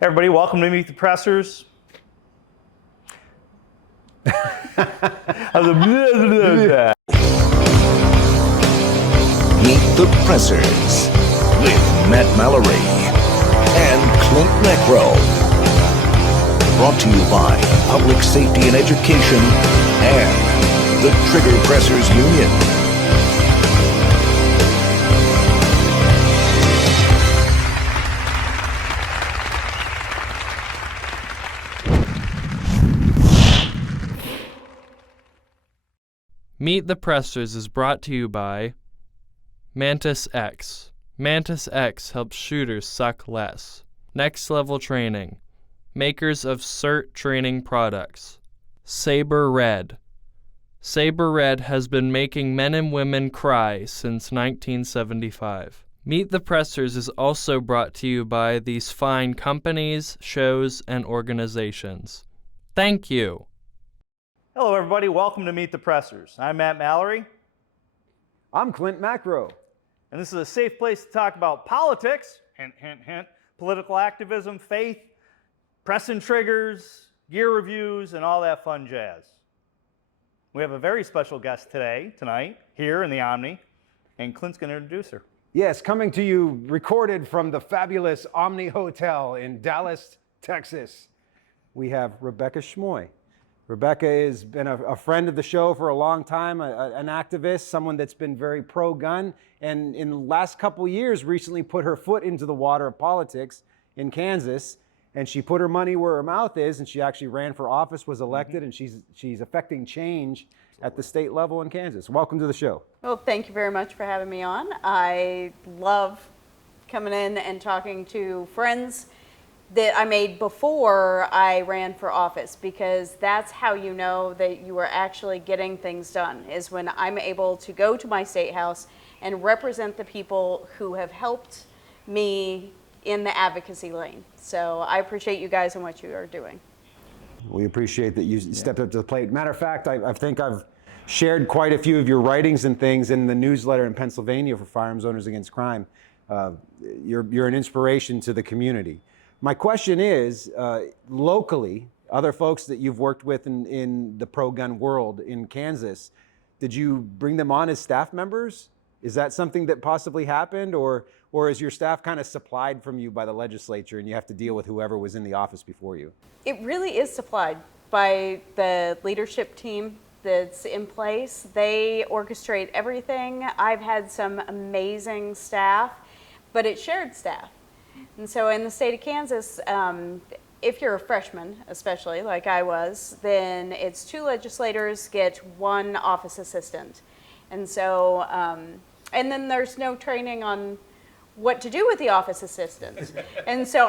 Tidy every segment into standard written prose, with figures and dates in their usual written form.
Everybody, welcome to Meet the Pressers. Meet the Pressers with Matt Mallory and Klint Necro. Brought to you by Public Safety and Education and the Trigger Pressers Union. Meet the Pressers is brought to you by Mantis X. Mantis X helps shooters suck less. Next Level Training. Makers of CERT training products. Saber Red. Saber Red has been making men and women cry since 1975. Meet the Pressers is also brought to you by these fine companies, shows, and organizations. Thank you. Hello, everybody. Welcome to Meet the Pressers. I'm Matt Mallory. I'm Klint Necro. And this is a safe place to talk about politics, hint, hint, hint, political activism, faith, press and triggers, gear reviews, and all that fun jazz. We have a very special guest tonight, here in the Omni, and Klint's going to introduce her. Yes, coming to you recorded from the fabulous Omni Hotel in Dallas, Texas. We have Rebecca Schmoe. Rebecca has been a friend of the show for a long time, an activist, someone that's been very pro-gun, and in the last couple years recently put her foot into the water of politics in Kansas, and she put her money where her mouth is, and she actually ran for office, was elected, and she's affecting change at the state level in Kansas. Welcome to the show. Well, thank you very much for having me on. I love coming in and talking to friends that I made before I ran for office, because that's how you know that you are actually getting things done, is when I'm able to go to my state house and represent the people who have helped me in the advocacy lane. So I appreciate you guys and what you are doing. We appreciate that you stepped up to the plate. Matter of fact, I think I've shared quite a few of your writings and things in the newsletter in Pennsylvania for Firearms Owners Against Crime. You're an inspiration to the community. My question is, locally, other folks that you've worked with in the pro-gun world in Kansas, did you bring them on as staff members? Is that something that possibly happened, or is your staff kind of supplied from you by the legislature and you have to deal with whoever was in the office before you? It really is supplied by the leadership team that's in place. They orchestrate everything. I've had some amazing staff, but it's shared staff. And so in the state of Kansas, if you're a freshman, especially like I was, then it's 2 legislators get 1 office assistant. And so, and then there's no training on what to do with the office assistants. And so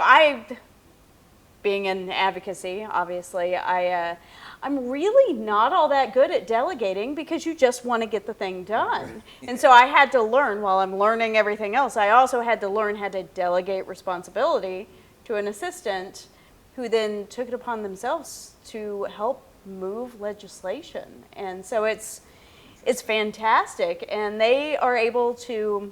being in advocacy, obviously, I'm really not all that good at delegating, because you just want to get the thing done. And so I had to learn, while I'm learning everything else, I also had to learn how to delegate responsibility to an assistant who then took it upon themselves to help move legislation. And so it's fantastic. And they are able to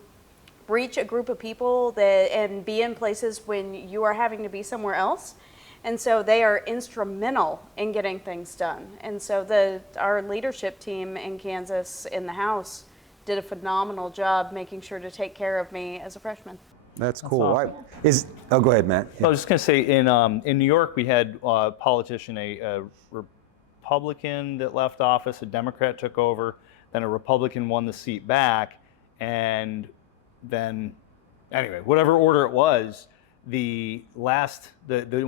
reach a group of people and be in places when you are having to be somewhere else. And so they are instrumental in getting things done. And so our leadership team in Kansas in the House did a phenomenal job making sure to take care of me as a freshman. That's cool. Awesome. Go ahead, Matt. I was just going to say, in New York, we had a politician, a Republican that left office, a Democrat took over, then a Republican won the seat back, and then, anyway, whatever order it was, when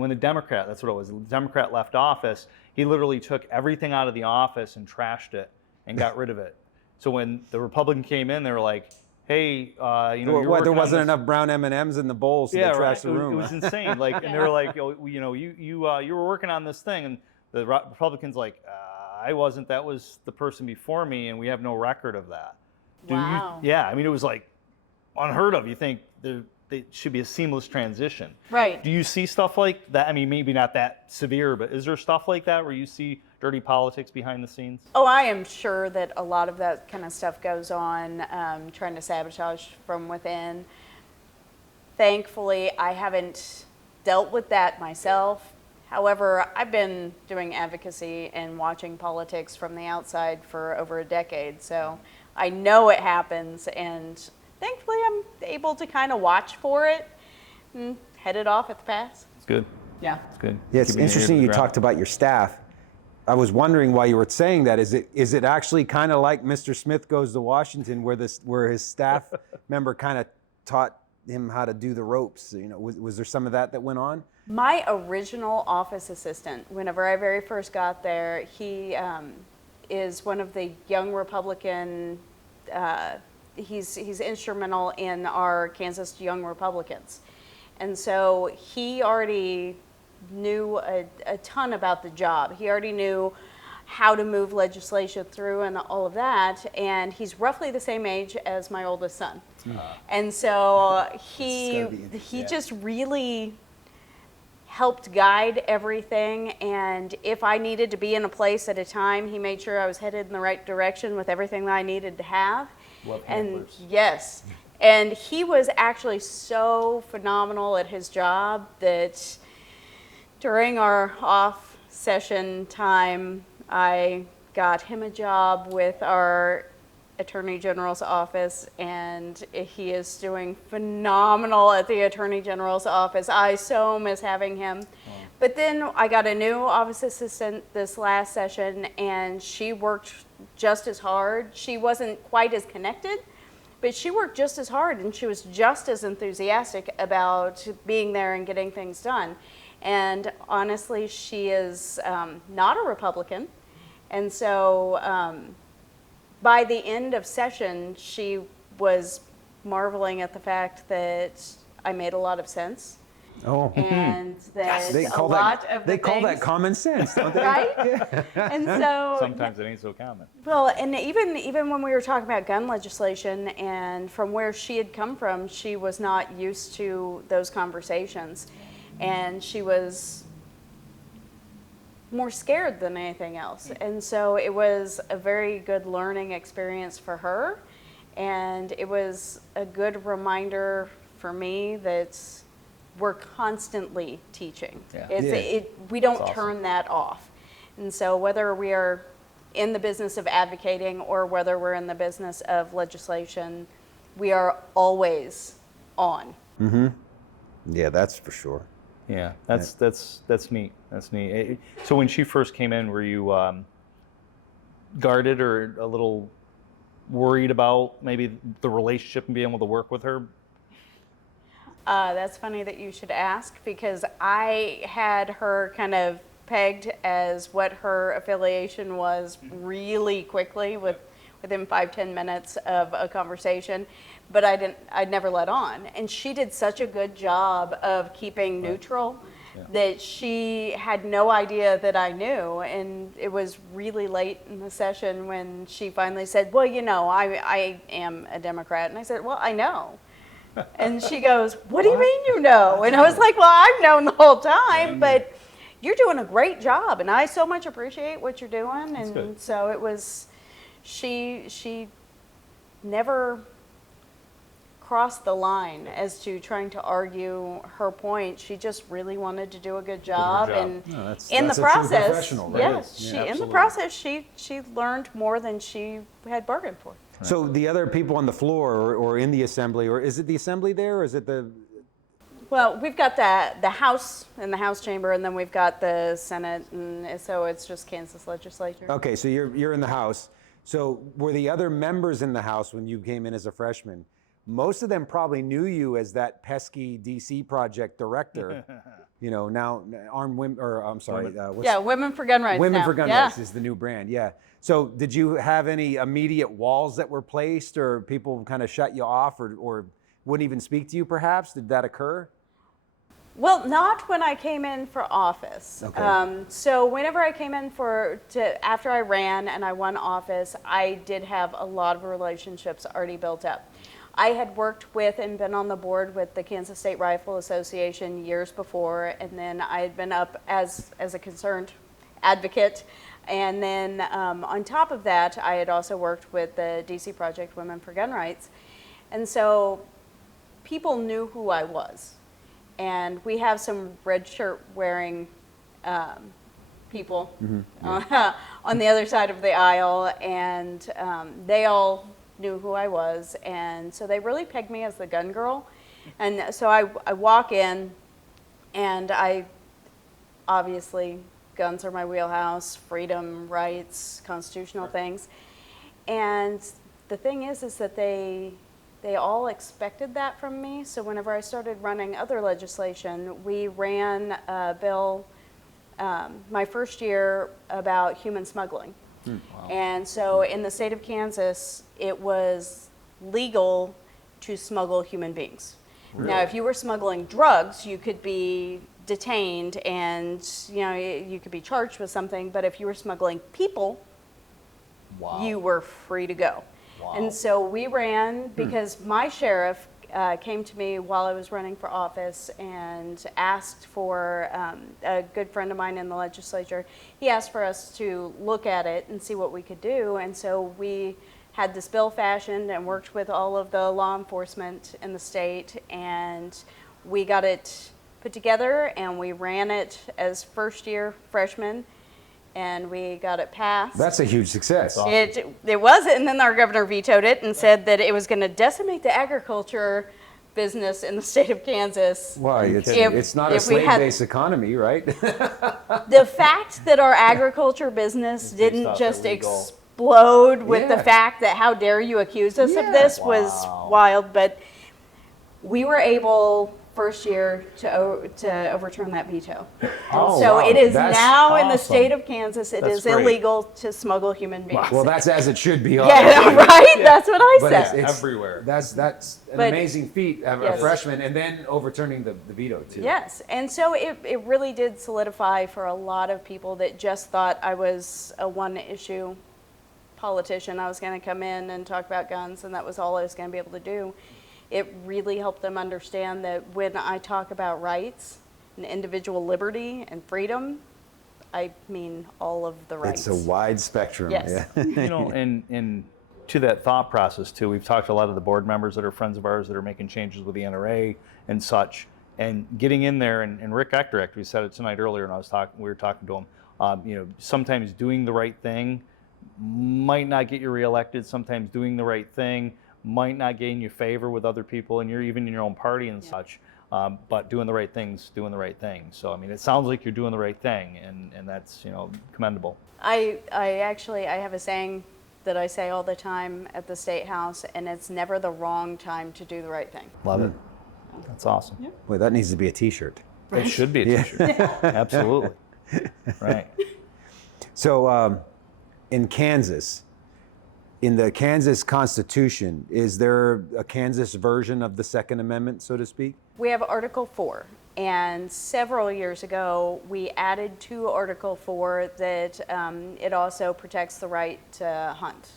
the Democrat, that's what it was, the Democrat left office, he literally took everything out of the office and trashed it and got rid of it. So when the Republican came in, they were like, hey, there wasn't enough brown M&Ms in the bowl, so they trashed the room. It was insane. Like, and they were like, you were working on this thing, and the Republicans like, I wasn't. That was the person before me, and we have no record of that. Wow. I mean, it was like unheard of. You think it should be a seamless transition. Right. Do you see stuff like that? I mean, maybe not that severe, but is there stuff like that where you see dirty politics behind the scenes? Oh, I am sure that a lot of that kind of stuff goes on, trying to sabotage from within. Thankfully, I haven't dealt with that myself. However, I've been doing advocacy and watching politics from the outside for over a decade, so I know it happens, and thankfully I'm able to kind of watch for it and head it off at the pass. It's good. Yeah. It's good. Yeah, it's Keeping your ear to interesting the you ground. talked about your staff. I was wondering why you were saying that. Is it actually kind of like Mr. Smith Goes to Washington, where his staff member kind of taught him how to do the ropes? You know, was there some of that went on? My original office assistant, whenever I very first got there, he is one of the young Republican. He's instrumental in our Kansas Young Republicans, and so he already knew a ton about the job. He already knew how to move legislation through and all of that, and he's roughly the same age as my oldest son. And so he just really helped guide everything, and if I needed to be in a place at a time, he made sure I was headed in the right direction with everything that I needed to have. Love And handlers. yes, and he was actually so phenomenal at his job that during our off session time, I got him a job with our Attorney General's office, and he is doing phenomenal at the Attorney General's office. I so miss having him. But then I got a new office assistant this last session, and she worked just as hard. She wasn't quite as connected, but she worked just as hard, and she was just as enthusiastic about being there and getting things done. And honestly, she is not a Republican. And so by the end of session, she was marveling at the fact that I made a lot of sense. Oh, And that they a call lot that of the they call that things- common sense, don't they? right? And so Sometimes it ain't so common. well, and even when we were talking about gun legislation, and from where she had come from, she was not used to those conversations, and she was more scared than anything else. And so it was a very good learning experience for her, and it was a good reminder for me that we're constantly teaching. Yeah. We don't awesome. turn that off. And so whether we are in the business of advocating or whether we're in the business of legislation, we are always on. Yeah, that's for sure. Yeah, that's neat. That's neat. So when she first came in, were you guarded or a little worried about maybe the relationship and being able to work with her? That's funny that you should ask, because I had her kind of pegged as what her affiliation was really quickly within 5-10 minutes of a conversation, but I'd never let on. And she did such a good job of keeping neutral that she had no idea that I knew. And it was really late in the session when she finally said, well, you know, I am a Democrat. And I said, well, I know. And she goes, what do you mean you know? And I was like, well, I've known the whole time, but you're doing a great job, and I so much appreciate what you're doing. And good. so it was, she never crossed the line as to trying to argue her point. She just really wanted to do a good job. job. And No, that's in the a true process, professional, right? yes, Yeah, in the absolutely. process, she learned more than she had bargained for. So the other people on the floor or in the assembly, or is it the assembly there, or is it the? Well, we've got the House in the House chamber, and then we've got the Senate, and so it's just Kansas legislature. Okay, so you're in the House. So were the other members in the House when you came in as a freshman? Most of them probably knew you as that pesky DC project director. You know, now Armed Women, or I'm sorry, what's Yeah, Women for Gun Rights. Women now. for Gun Yeah. Rights is the new brand, yeah. So did you have any immediate walls that were placed, or people kind of shut you off, or wouldn't even speak to you perhaps? Did that occur? Well, not when I came in for office. Okay. So whenever I came in after I ran and I won office, I did have a lot of relationships already built up. I had worked with and been on the board with the Kansas State Rifle Association years before, and then I had been up as a concerned advocate. And then on top of that, I had also worked with the DC project, Women for Gun Rights. And so people knew who I was. and we have some red shirt wearing people on the other side of the aisle, and they all knew who I was, and so they really pegged me as the gun girl. And so I walk in, and I obviously, guns are my wheelhouse, freedom, rights, constitutional things. And the thing is that they all expected that from me. So whenever I started running other legislation, we ran a bill my first year about human smuggling. And so in the state of Kansas, it was legal to smuggle human beings. Really? Now, if you were smuggling drugs, you could be detained and you could be charged with something. But if you were smuggling people, you were free to go. And so we ran because my sheriff came to me while I was running for office and asked for a good friend of mine in the legislature. He asked for us to look at it and see what we could do. And so we had this bill fashioned and worked with all of the law enforcement in the state, and we got it put together and we ran it as first year freshmen, and we got it passed. That's a huge success. It was, and then our governor vetoed it and said that it was going to decimate the agriculture business in the state of Kansas. Why? It's not a slave-based economy, right? The fact that our agriculture business didn't just explode with the fact that how dare you accuse us of this was wild, but we were able first year to overturn that veto. It is now in the state of Kansas, it is illegal to smuggle human beings. Well, that's as it should be. Yeah, right? That's what I said. It's everywhere. That's an amazing feat of a freshman, and then overturning the veto too. Yes, and so it really did solidify for a lot of people that just thought I was a one-issue politician. I was going to come in and talk about guns, and that was all I was going to be able to do. It really helped them understand that when I talk about rights and individual liberty and freedom, I mean all of the rights. It's a wide spectrum. Yes. Yeah. And to that thought process too, we've talked to a lot of the board members that are friends of ours that are making changes with the NRA and such, and getting in there. And Rick Ector, we said it tonight earlier, and we were talking to him. Sometimes doing the right thing might not get you reelected. Sometimes doing the right thing might not gain you favor with other people, and you're even in your own party and such. But doing the right thing's doing the right thing. So I mean, it sounds like you're doing the right thing, and that's commendable. I have a saying that I say all the time at the State House, and it's never the wrong time to do the right thing. Love it. That's awesome. Yeah. Boy, that needs to be a T-shirt. It should be a T-shirt. Absolutely. Right. So, in Kansas, in the Kansas Constitution, is there a Kansas version of the Second Amendment, so to speak? We have Article 4, and several years ago we added to Article 4 that it also protects the right to hunt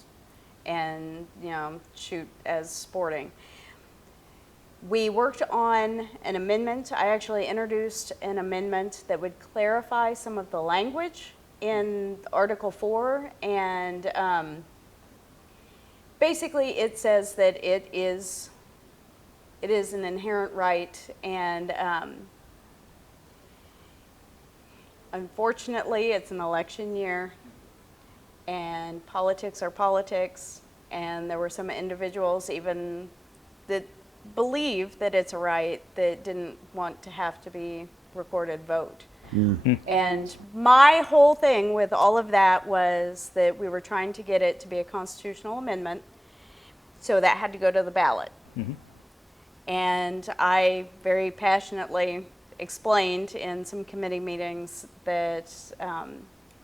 and shoot as sporting. We worked on an amendment. I actually introduced an amendment that would clarify some of the language in Article 4, and basically it says that it is an inherent right, and unfortunately it's an election year, and politics are politics, and there were some individuals even that believe that it's a right that didn't want to have to be recorded vote. Mm-hmm. And my whole thing with all of that was that we were trying to get it to be a constitutional amendment, so that had to go to the ballot. Mm-hmm. And I very passionately explained in some committee meetings that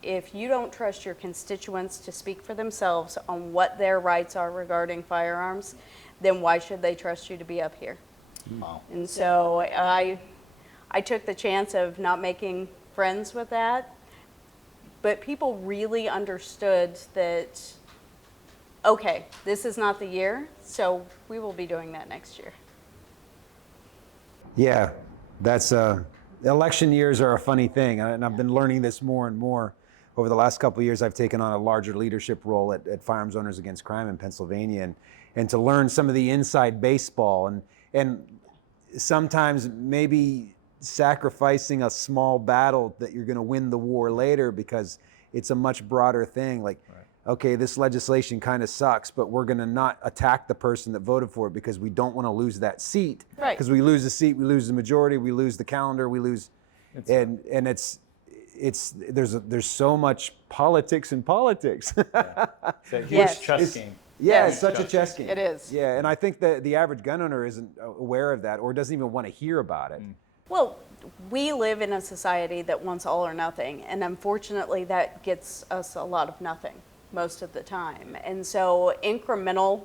if you don't trust your constituents to speak for themselves on what their rights are regarding firearms, then why should they trust you to be up here? Wow. And so I took the chance of not making friends with that, but people really understood that, okay, this is not the year, so we will be doing that next year. Yeah, that's election years are a funny thing, and I've been learning this more and more. Over the last couple of years, I've taken on a larger leadership role at Firearms Owners Against Crime in Pennsylvania, and to learn some of the inside baseball. And sometimes maybe sacrificing a small battle that you're going to win the war later because it's a much broader thing. Like, okay, this legislation kind of sucks, but we're going to not attack the person that voted for it because we don't want to lose that seat. Right. Because we lose the seat, we lose the majority, we lose the calendar, we lose, and there's so much politics in politics. It's a huge Yes. chess game. Yeah, Yes. it's such a chess game. It is. Yeah, and I think that the average gun owner isn't aware of that or doesn't even want to hear about it. Well, we live in a society that wants all or nothing, and unfortunately that gets us a lot of nothing most of the time. And so incremental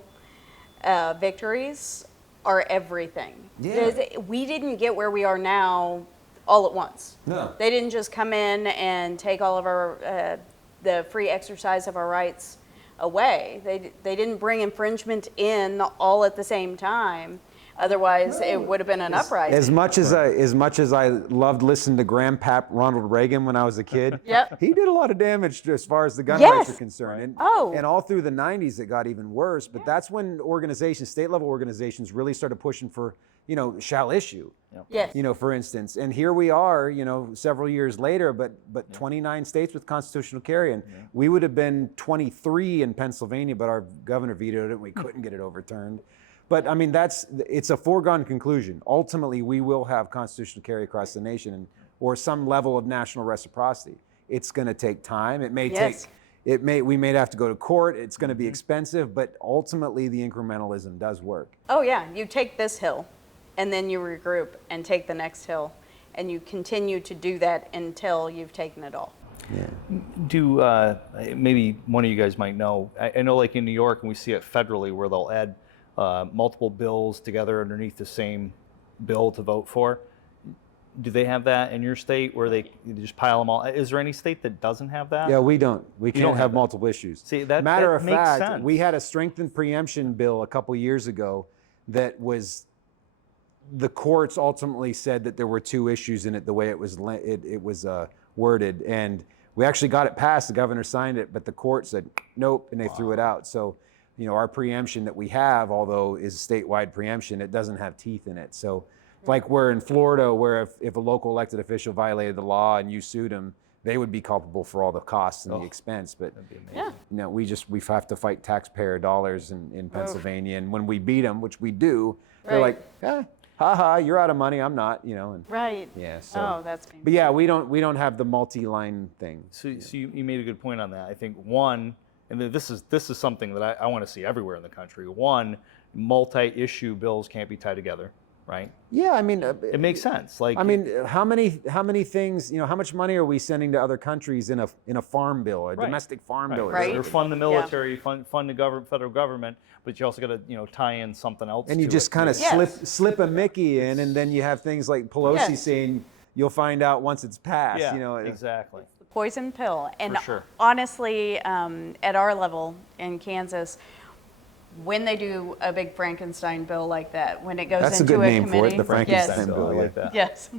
victories are everything. Yeah. We didn't get where we are now all at once. No. They didn't just come in and take all of our, the free exercise of our rights away. They didn't bring infringement in all at the same time. Otherwise, it would have been an uprising. As much as I loved listening to Grandpap Ronald Reagan when I was a kid, Yep. he did a lot of damage as far as the gun Yes. rights are concerned. And, Oh. and all through the 90s, it got even worse. But that's when organizations, state level organizations, really started pushing for, shall issue. Yes. For instance, and here we are, several years later, but 29 states with constitutional carry, and we would have been 23 in Pennsylvania, but our governor vetoed it, and we couldn't get it overturned. But I mean, it's a foregone conclusion. Ultimately, we will have constitutional carry across the nation, or some level of national reciprocity. It's going to take time. It may Yes. we may have to go to court. It's going to be expensive, but ultimately, the incrementalism does work. Oh yeah, you take this hill, and then you regroup and take the next hill, and you continue to do that until you've taken it all. Do maybe one of you guys might know? I know, like in New York, and we see it federally, where they'll add multiple bills together underneath the same bill to vote for. Do they have that in your state, where they just pile them all? Is there any state that doesn't have that? Yeah, we don't. We can't don't have have that. multiple issues. See, that Matter of makes fact, sense. we had a strengthened preemption bill a couple years ago that the courts ultimately said that there were two issues in it the way it was worded, and we actually got it passed. The governor signed it, but the court said nope, and they threw it out. So, our preemption that we have, although is statewide preemption, it doesn't have teeth in it. So, like we're in Florida, where if a local elected official violated the law and you sued them, they would be culpable for all the costs and the expense. But Yeah. we have to fight taxpayer dollars in Pennsylvania, and when we beat them, which we do, they're Right. like, haha, you're out of money, I'm not, and Right. yeah. So, Oh, that's painful. but yeah, we don't have the multi-line thing. So you made a good point on that. I think one, and this is something that I want to see everywhere in the country. One, multi-issue bills can't be tied together, right? Yeah, I mean, It makes sense. Like, I mean, how many things, how much money are we sending to other countries in a farm bill, a domestic farm bill? Or Right. Or fund the military, fund the federal government, but you also got to tie in something else. And you to just it. kind of Yes. slip a Mickey in, and then you have things like Pelosi Yes. saying, "You'll find out once it's passed." Yeah, exactly. The poison pill. And sure. honestly, at our level in Kansas, when they do a big Frankenstein bill like that, when it goes That's a into good a name for it, committee, the Frankenstein yes. bill. I yeah. like that. Yes.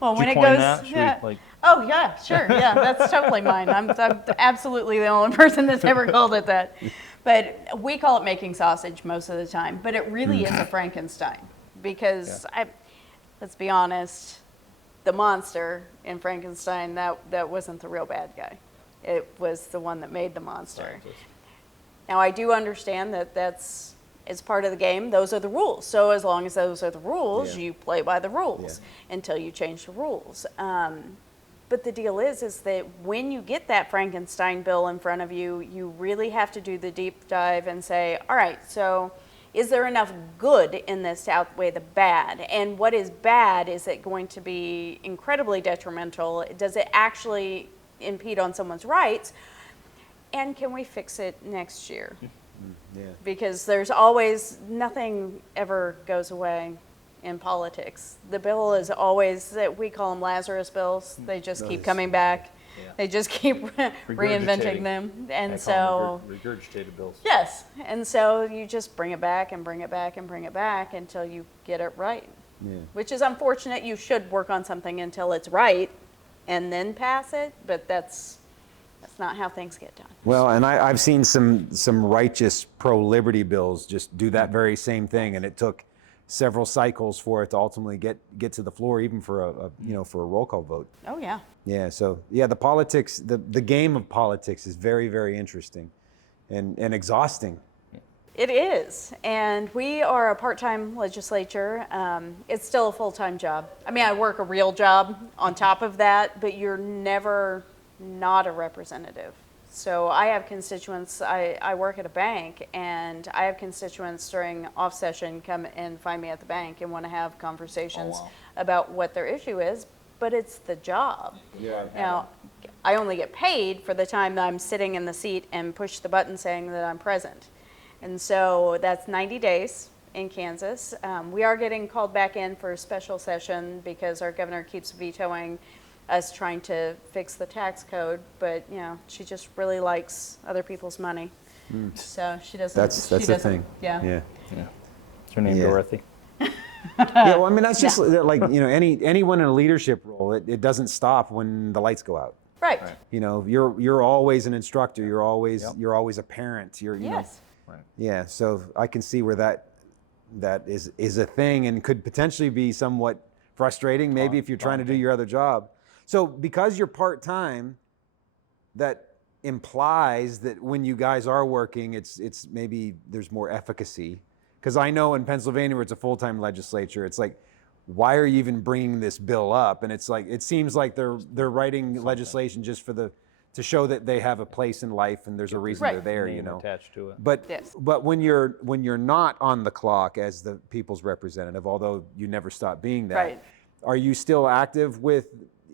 Well, Did when you it coin goes, that? Should we, yeah. like- Oh yeah, sure, yeah, that's totally mine. I'm absolutely the only person that's ever called it that. But we call it making sausage most of the time. But it really is a Frankenstein because let's be honest, the monster in Frankenstein that wasn't the real bad guy. It was the one that made the monster. Now I do understand that it's part of the game. Those are the rules. So as long as those are the rules, you play by the rules until you change the rules. But the deal is that when you get that Frankenstein bill in front of you, you really have to do the deep dive and say, all right, so is there enough good in this to outweigh the bad? And what is bad? Is it going to be incredibly detrimental? Does it actually impede on someone's rights? And can we fix it next year? Because there's always, nothing ever goes away in politics. The bill is always, we call them Lazarus bills. They just keep coming back. They just keep reinventing them. And so, regurgitated bills. yes. And so you just bring it back and bring it back and bring it back until you get it right. Which is unfortunate. You should work on something until it's right and then pass it, but that's not how things get done. Well, and I've seen some righteous pro-liberty bills just do that very same thing, and it took several cycles for it to ultimately get to the floor, even for a roll call vote. Oh, yeah. Yeah, so yeah, the politics, the game of politics is very, very interesting and exhausting. It is, and we are a part-time legislature. It's still a full-time job. I mean, I work a real job on top of that, but you're never not a representative. So I have constituents, I work at a bank, and I have constituents during off session come and find me at the bank and want to have conversations about what their issue is, but it's the job. Yeah. Now, I only get paid for the time that I'm sitting in the seat and push the button saying that I'm present. And so that's 90 days in Kansas. We are getting called back in for a special session because our governor keeps vetoing us trying to fix the tax code, but she just really likes other people's money. So she doesn't. That's the thing. Yeah. Yeah. Is her name Dorothy? Yeah, well, I mean, that's just like, anyone in a leadership role, it doesn't stop when the lights go out. Right. You're always an instructor. You're always a parent. Yes. Yeah, so I can see where that is a thing and could potentially be somewhat frustrating, maybe if you're trying to do your other job. So because you're part-time, that implies that when you guys are working, it's maybe there's more efficacy. Because I know in Pennsylvania where it's a full-time legislature, it's like, why are you even bringing this bill up? And it's like, it seems like they're writing legislation just to show that they have a place in life and there's a reason they're there, Name attached to it. But Yes. but when you're not on the clock as the people's representative, although you never stop being that, Right. are you still active with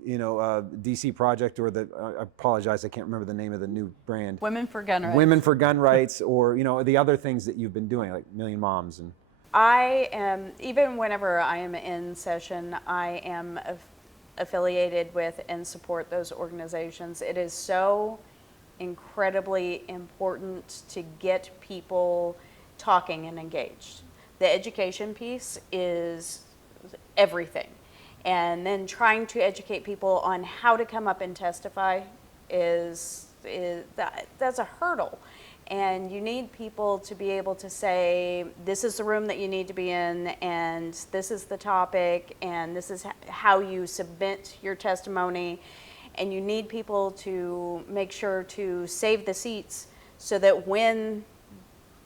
DC Project or I apologize, I can't remember the name of the new brand. Women for Gun Rights. Women for Gun Rights, or the other things that you've been doing, like Million Moms and. I am, even whenever I am in session, I am affiliated with and support those organizations. It is so incredibly important to get people talking and engaged. The education piece is everything. And then trying to educate people on how to come up and testify that's a hurdle. And you need people to be able to say, this is the room that you need to be in, and this is the topic, and this is how you submit your testimony. And you need people to make sure to save the seats so that when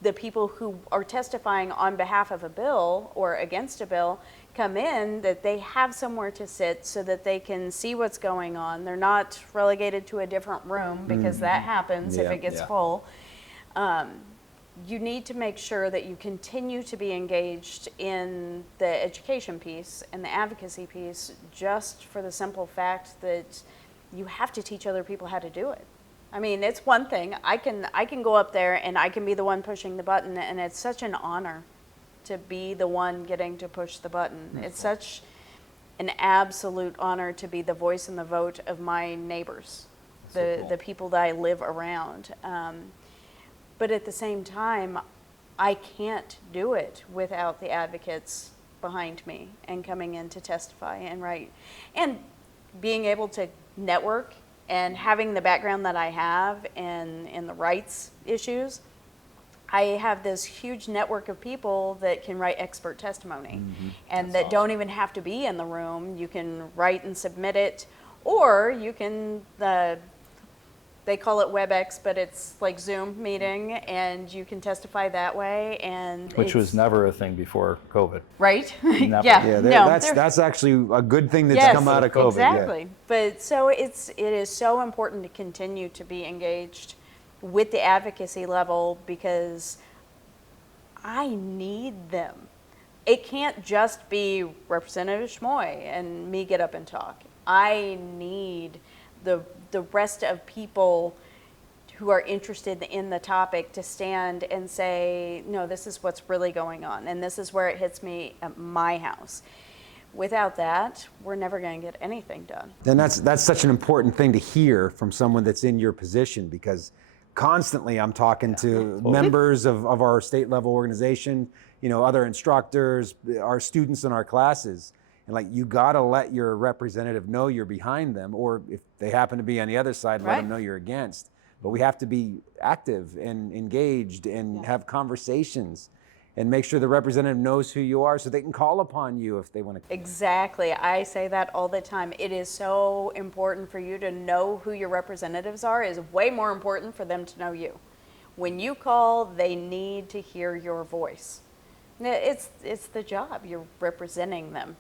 the people who are testifying on behalf of a bill or against a bill come in, that they have somewhere to sit so that they can see what's going on. They're not relegated to a different room, because that happens if it gets full. You need to make sure that you continue to be engaged in the education piece and the advocacy piece, just for the simple fact that you have to teach other people how to do it. I mean, it's one thing. I can go up there and I can be the one pushing the button, and it's such an honor to be the one getting to push the button. It's such an absolute honor to be the voice and the vote of my neighbors, the people that I live around. But at the same time, I can't do it without the advocates behind me and coming in to testify and write. And being able to network and having the background that I have in the rights issues, I have this huge network of people that can write expert testimony and that don't even have to be in the room. You can write and submit it, or you can, they call it WebEx, but it's like Zoom meeting, and you can testify that way. And Which was never a thing before COVID. right. Never. Yeah, no, that's actually a good thing that's yes, come out of COVID. Exactly. Yeah. But so it is so important to continue to be engaged with the advocacy level, because I need them. It can't just be Representative Schmoe and me get up and talk. I need the rest of people who are interested in the topic to stand and say, no, this is what's really going on, and this is where it hits me at my house. Without that, we're never going to get anything done. And that's such an important thing to hear from someone that's in your position, because constantly I'm talking to members of our state level organization, other instructors, our students in our classes. And like, you gotta let your representative know you're behind them, or if they happen to be on the other side, let them know you're against. But we have to be active and engaged and have conversations. and make sure the representative knows who you are so they can call upon you if they want to. Exactly. I say that all the time. It is so important for you to know who your representatives are. It is way more important for them to know you. When you call, they need to hear your voice. It's the job. You're representing them.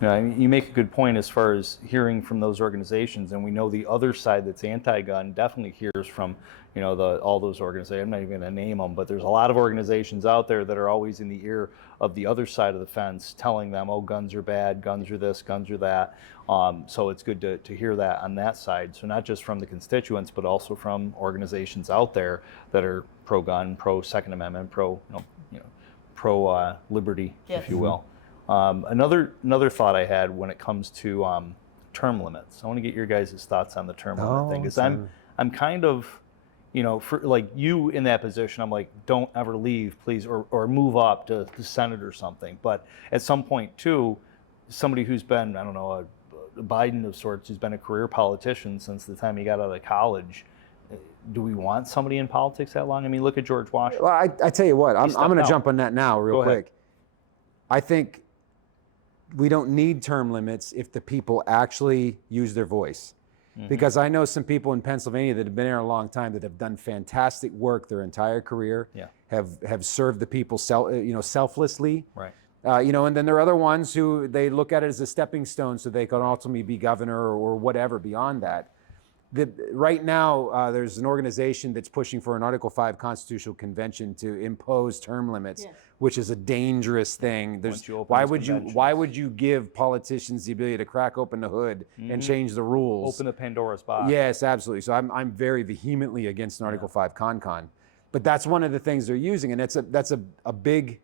Yeah, I mean, you make a good point as far as hearing from those organizations, and we know the other side that's anti-gun definitely hears from, all those organizations. I'm not even going to name them, but there's a lot of organizations out there that are always in the ear of the other side of the fence, telling them, oh, guns are bad, guns are this, guns are that. So it's good to hear that on that side. So not just from the constituents, but also from organizations out there that are pro-gun, pro-Second Amendment, pro-liberty, if you will. Another thought I had when it comes to term limits. I want to get your guys' thoughts on the term limit thing, because I'm kind of, for like you in that position, I'm like, don't ever leave, please, or move up to the Senate or something. But at some point too, somebody who's been, I don't know, a Biden of sorts, who's been a career politician since the time he got out of college. Do we want somebody in politics that long? I mean, look at George Washington. Well, I tell you what, I'm going to out. jump on that now real Go ahead. quick. I think we don't need term limits if the people actually use their voice. Because I know some people in Pennsylvania that have been there a long time that have done fantastic work their entire career, have served the people selflessly. Right. And then there are other ones who they look at it as a stepping stone so they can ultimately be governor or whatever beyond that. Right now, there's an organization that's pushing for an Article 5 constitutional convention to impose term limits, which is a dangerous thing. Why would you give politicians the ability to crack open the hood and change the rules? Open the Pandora's box. Yes, absolutely. So I'm very vehemently against an Article 5 con. But that's one of the things they're using, and that's a big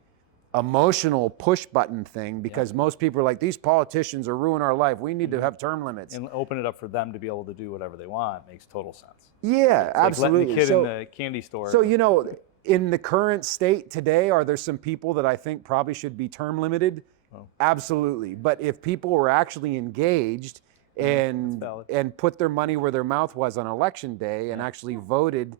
emotional push button thing, because most people are like, these politicians are ruining our life. We need to have term limits. And open it up for them to be able to do whatever they want makes total sense. Yeah, absolutely. Like letting the kid in the candy store. So, in the current state today, are there some people that I think probably should be term limited? Oh. Absolutely. But if people were actually engaged and put their money where their mouth was on election day and actually voted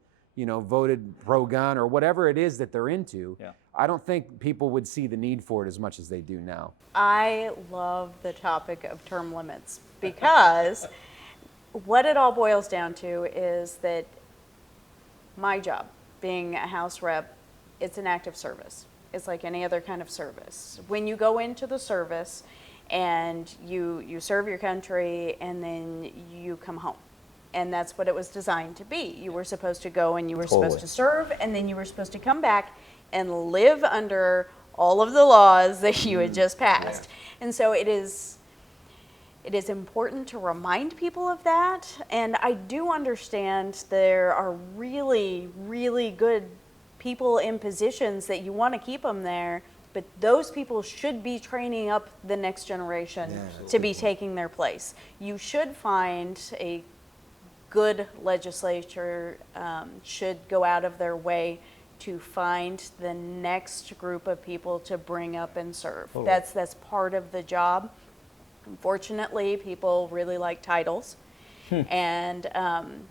pro-gun or whatever it is that they're into, I don't think people would see the need for it as much as they do now. I love the topic of term limits because what it all boils down to is that my job, being a House rep, it's an active service. It's like any other kind of service. When you go into the service and you serve your country and then you come home. And that's what it was designed to be. You were supposed to go and you were supposed to serve, and then you were supposed to come back and live under all of the laws that you had just passed. And so it is important to remind people of that. And I do understand there are really, really good people in positions that you want to keep them there, but those people should be training up the next generation to be taking their place. You should find a good legislature should go out of their way to find the next group of people to bring up and serve. That's part of the job. Unfortunately, people really like titles. And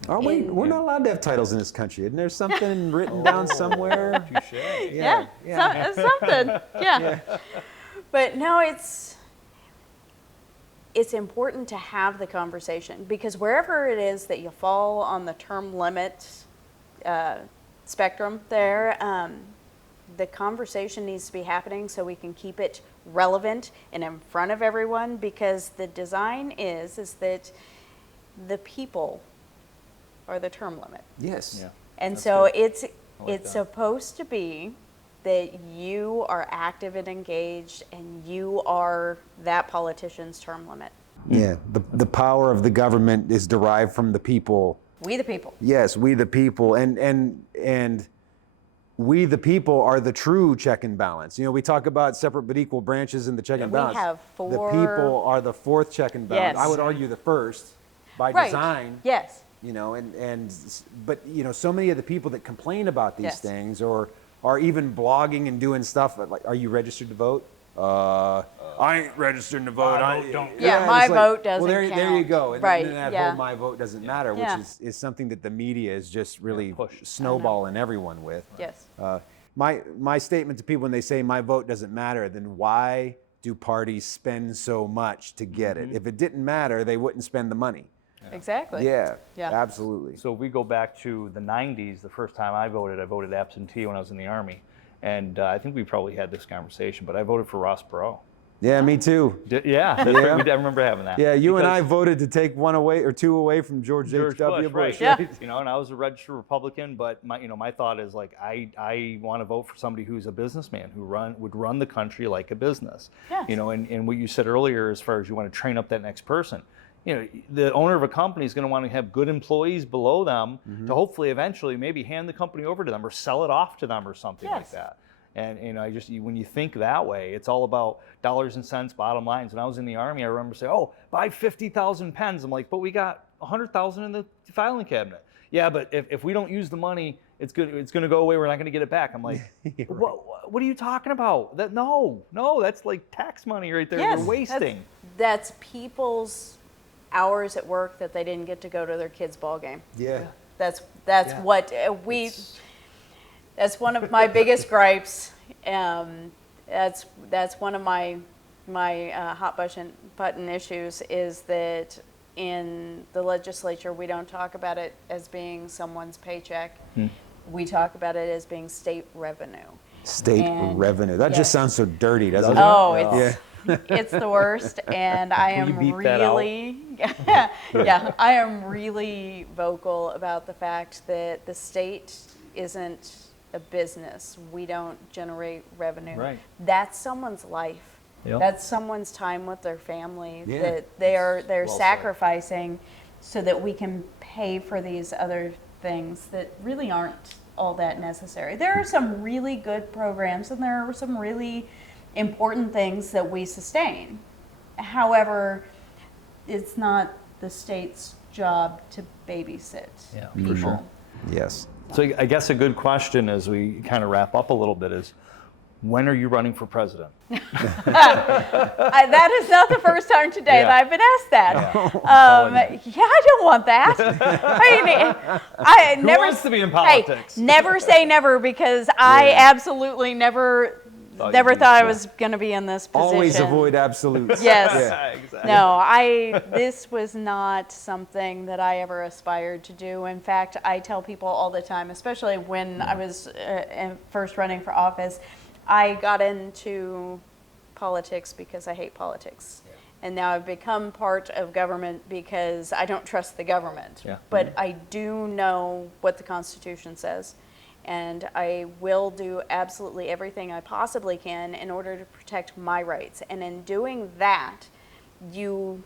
we're not allowed to have titles in this country. Isn't there something written down somewhere? Something. But no, it's important to have the conversation, because wherever it is that you fall on the term limit spectrum there, the conversation needs to be happening so we can keep it relevant and in front of everyone, because the design is that the people are the term limit. Yes. Yeah. And so good. it's supposed to be that you are active and engaged and you are that politician's term limit. Yeah, the power of the government is derived from the people. We the people. Yes, we the people, and we the people are the true check and balance. We talk about separate but equal branches in the check and balance. We have four. The people are the fourth check and balance. Yes. I would argue the first by design. Yes. But so many of the people that complain about these things or are even blogging and doing stuff like, are you registered to vote? I ain't registered to vote. My vote doesn't count. There you go. And right. then that whole my vote doesn't matter, which is something that the media is just really snowballing everyone with. Yes. my statement to people when they say my vote doesn't matter, then why do parties spend so much to get it? If it didn't matter, they wouldn't spend the money. Exactly. Yeah, Yeah. absolutely. So if we go back to the 90s, the first time I voted absentee when I was in the Army. And I think we probably had this conversation, but I voted for Ross Perot. Yeah, me too. Yeah, that's Yeah. right. I remember having that. Yeah, you and I Because voted to take one away or two away from George H.W. Bush, Yeah. right? You know, and I was a registered Republican, but my thought is like I want to vote for somebody who's a businessman who would run the country like a business. Yes. You know, and what you said earlier, as far as you want to train up that next person. You know, the owner of a company is going to want to have good employees below them to hopefully eventually maybe hand the company over to them or sell it off to them or something like Yes. that. And you know, when you think that way, it's all about dollars and cents, bottom lines. When I was in the Army, I remember saying, "Oh, buy 50,000 pens." I'm like, "But we got 100,000 in the filing cabinet." Yeah, but if we don't use the money, it's going to go away. We're not going to get it back. I'm like, what are you talking about? No, that's like tax money right there. Yes, We're wasting. That's people's hours at work that they didn't get to go to their kids' ball game. Yeah. That's what that's one of my biggest gripes. That's one of my hot button issues is that in the legislature we don't talk about it as being someone's paycheck. We talk about it as being state revenue. State And- revenue. That yes. just sounds so dirty, doesn't it? Oh, Yeah. it's the worst, and I Will am you beep that out? really, I am really vocal about the fact that the state isn't a business. We don't generate revenue. Right. That's someone's life. Yep. That's someone's time with their family Yeah. that they're Well said. sacrificing so that we can pay for these other things that really aren't all that necessary. There are some really good programs and there are some really important things that we sustain. However, it's not the state's job to babysit Yeah, people. for sure. Yes. So I guess a good question as we kind of wrap up a little bit is, when are you running for president? That is not the first time today Yeah. that I've been asked that. Yeah. I don't want that. I mean, I Who never wants to be in Hey, politics? never say never because I absolutely never Thought never you'd be- thought I yeah. was going to be in this position. Always avoid absolutes. Yes. Yeah. Exactly. No, this was not something that I ever aspired to do. In fact, I tell people all the time, especially when I was first running for office, I got into politics because I hate politics. And now I've become part of government because I don't trust the government. Yeah. But I do know what the Constitution says. And I will do absolutely everything I possibly can in order to protect my rights. And in doing that, you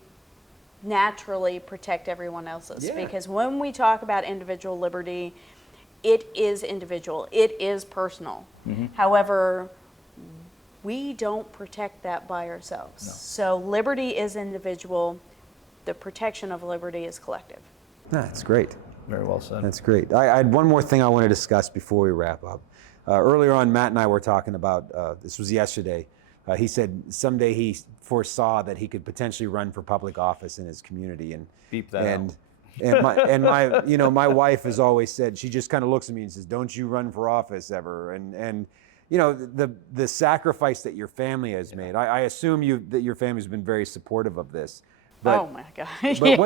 naturally protect everyone else's. Yeah. Because when we talk about individual liberty, it is individual, it is personal. However, we don't protect that by ourselves. So liberty is individual, the protection of liberty is collective. That's great. Very well said. That's great. I had one more thing I want to discuss before we wrap up. Earlier on, Matt and I were talking about, this was yesterday, he said someday he foresaw that he could potentially run for public office in his community. And Beep that out. and my you know, my wife has always said, she just kind of looks at me and says, "Don't you run for office ever." And you know, the sacrifice that your family has made. I assume that your family's been very supportive of this. But, Oh my God. but Yeah.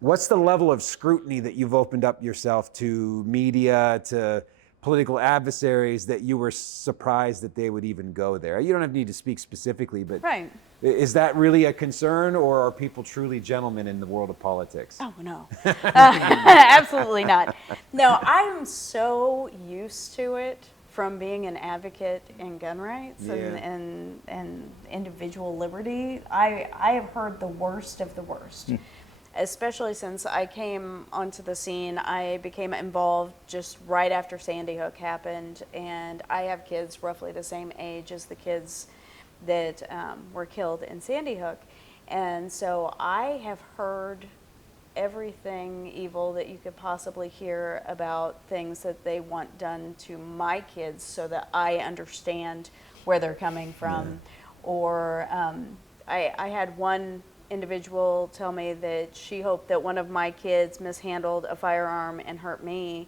what's the level of scrutiny that you've opened up yourself to media, to political adversaries, that you were surprised that they would even go there? You don't have need to speak specifically, but Right. is that really a concern, or are people truly gentlemen in the world of politics? Oh, no. Absolutely not. No, I'm so used to it from being an advocate in gun rights Yeah. and individual liberty. I have heard the worst of the worst. Especially since I came onto the scene, I became involved just right after Sandy Hook happened, and I have kids roughly the same age as the kids that were killed in Sandy Hook. And so I have heard everything evil that you could possibly hear about things that they want done to my kids so that I understand where they're coming from. Or I had one individual tell me that she hoped that one of my kids mishandled a firearm and hurt me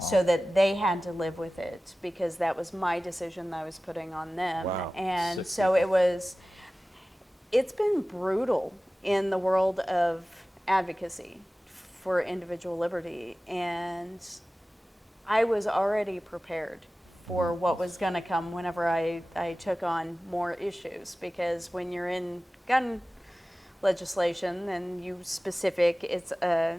so that they had to live with it because that was my decision that I was putting on them. Wow. And Sick so it's been brutal in the world of advocacy for individual liberty. And I was already prepared for what was going to come whenever I took on more issues, because when you're in gun legislation and you specific, it's a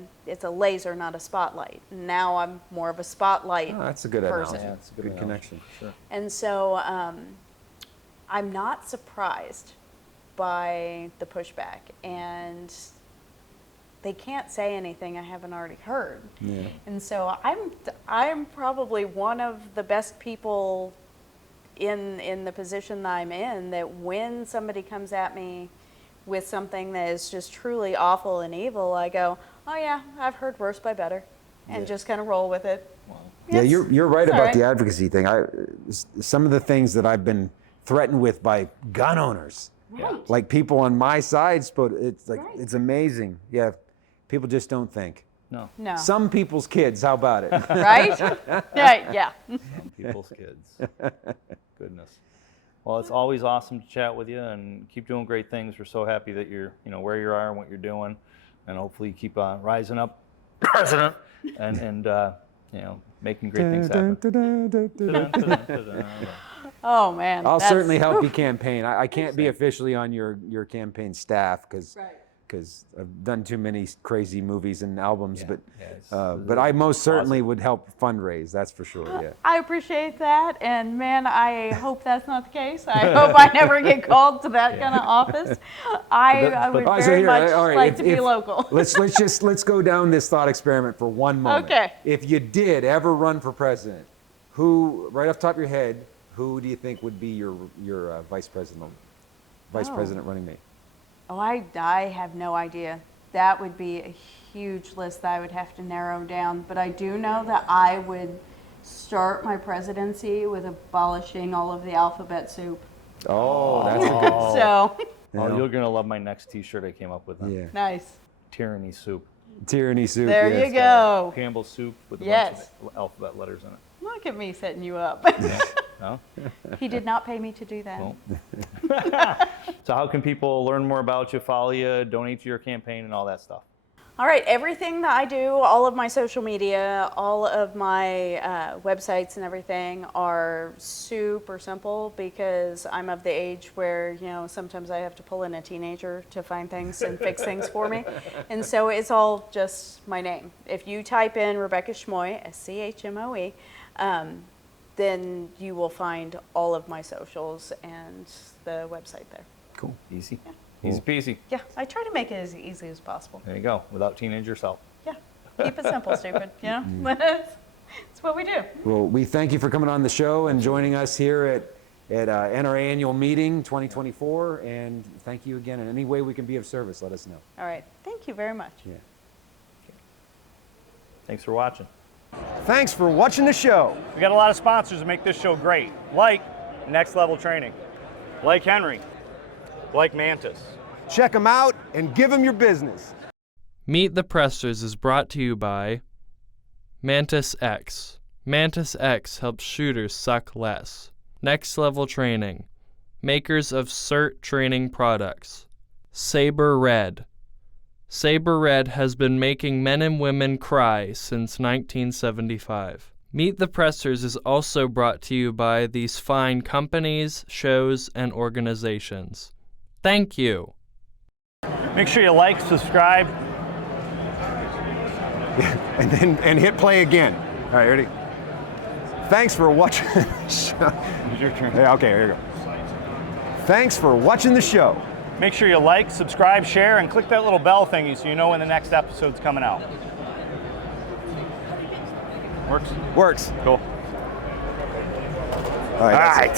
laser, not a spotlight. Now I'm more of a spotlight Oh, that's a good person. analogy. That's a good connection. Sure. And so I'm not surprised by the pushback, and they can't say anything I haven't already heard. Yeah. And so I'm probably one of the best people in the position that I'm in, that when somebody comes at me with something that is just truly awful and evil, I go, oh yeah, I've heard worse by better, and just kind of roll with it. Yeah, Yes, you're right it's all about right. the advocacy thing. Some of the things that I've been threatened with by gun owners, Right. like people on my side, it's like Right. it's amazing. Yeah, people just don't think. No. No. Some people's kids, how about it? Right? Right, yeah. Some people's kids. Goodness. Well, it's always awesome to chat with you, and keep doing great things. We're so happy that you're, where you are and what you're doing, and hopefully you keep rising up, President, and making great things happen. Oh man. I'll that's- certainly help you whew. campaign. I can't be officially on your campaign staff because I've done too many crazy movies and albums, Yeah, but yeah, it's- but I most certainly awesome. would help fundraise. That's for sure. Yeah. I appreciate that, and man, I hope that's not the case. I hope I never get called to that kind of office. I would All right, so very here, much all right, like to be local. let's go down this thought experiment for one moment. Okay. If you did ever run for president, who, right off the top of your head, who do you think would be your vice president running mate? Oh, I have no idea. That would be a huge list that I would have to narrow down. But I do know that I would start my presidency with abolishing all of the alphabet soup. Oh, that's a good. So, Oh, you're gonna love my next T-shirt I came up with. Yeah. nice. Tyranny soup. Tyranny soup. There yes. you go. Campbell's soup with a Yes. bunch of alphabet letters in it. Look at me setting you up. No? He did not pay me to do that. Well. So how can people learn more about you, follow you, donate to your campaign, and all that stuff? All right, everything that I do, all of my social media, all of my websites and everything are super simple, because I'm of the age where, sometimes I have to pull in a teenager to find things and fix things for me. And so it's all just my name. If you type in Rebecca Schmoe, SCHMOE, then you will find all of my socials and the website there. Cool. Easy. Easy peasy. Yeah, I try to make it as easy as possible. There you go. Without teenage yourself. Yeah, keep it simple, stupid, It's what we do. Well, we thank you for coming on the show and joining us here at NRA Annual Meeting 2024, and thank you again. In any way we can be of service, let us know. All right, thank you very much. Yeah. Thanks for watching. Thanks for watching the show. We got a lot of sponsors that make this show great, like Next Level Training, like Henry, like Mantis. Check them out and give them your business. Meet the Pressers is brought to you by Mantis X. Mantis X helps shooters suck less. Next Level Training, makers of CERT training products. Saber Red. Saber Red has been making men and women cry since 1975. Meet the Pressers is also brought to you by these fine companies, shows, and organizations. Thank you. Make sure you like, subscribe. And hit play again. All right, ready? Thanks for watching the show. It's your turn. Yeah, okay, here you go. Thanks for watching the show. Make sure you like, subscribe, share, and click that little bell thingy so you know when the next episode's coming out. Works? Works. Cool. All right.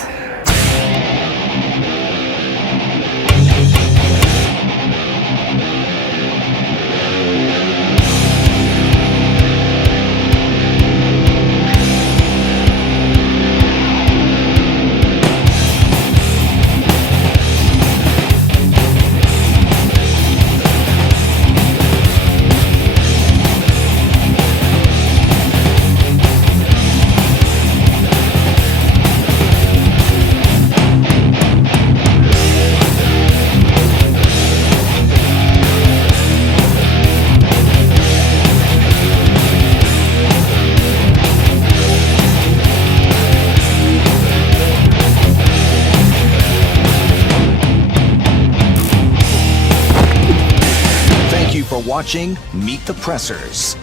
you for watching Meet the Pressers.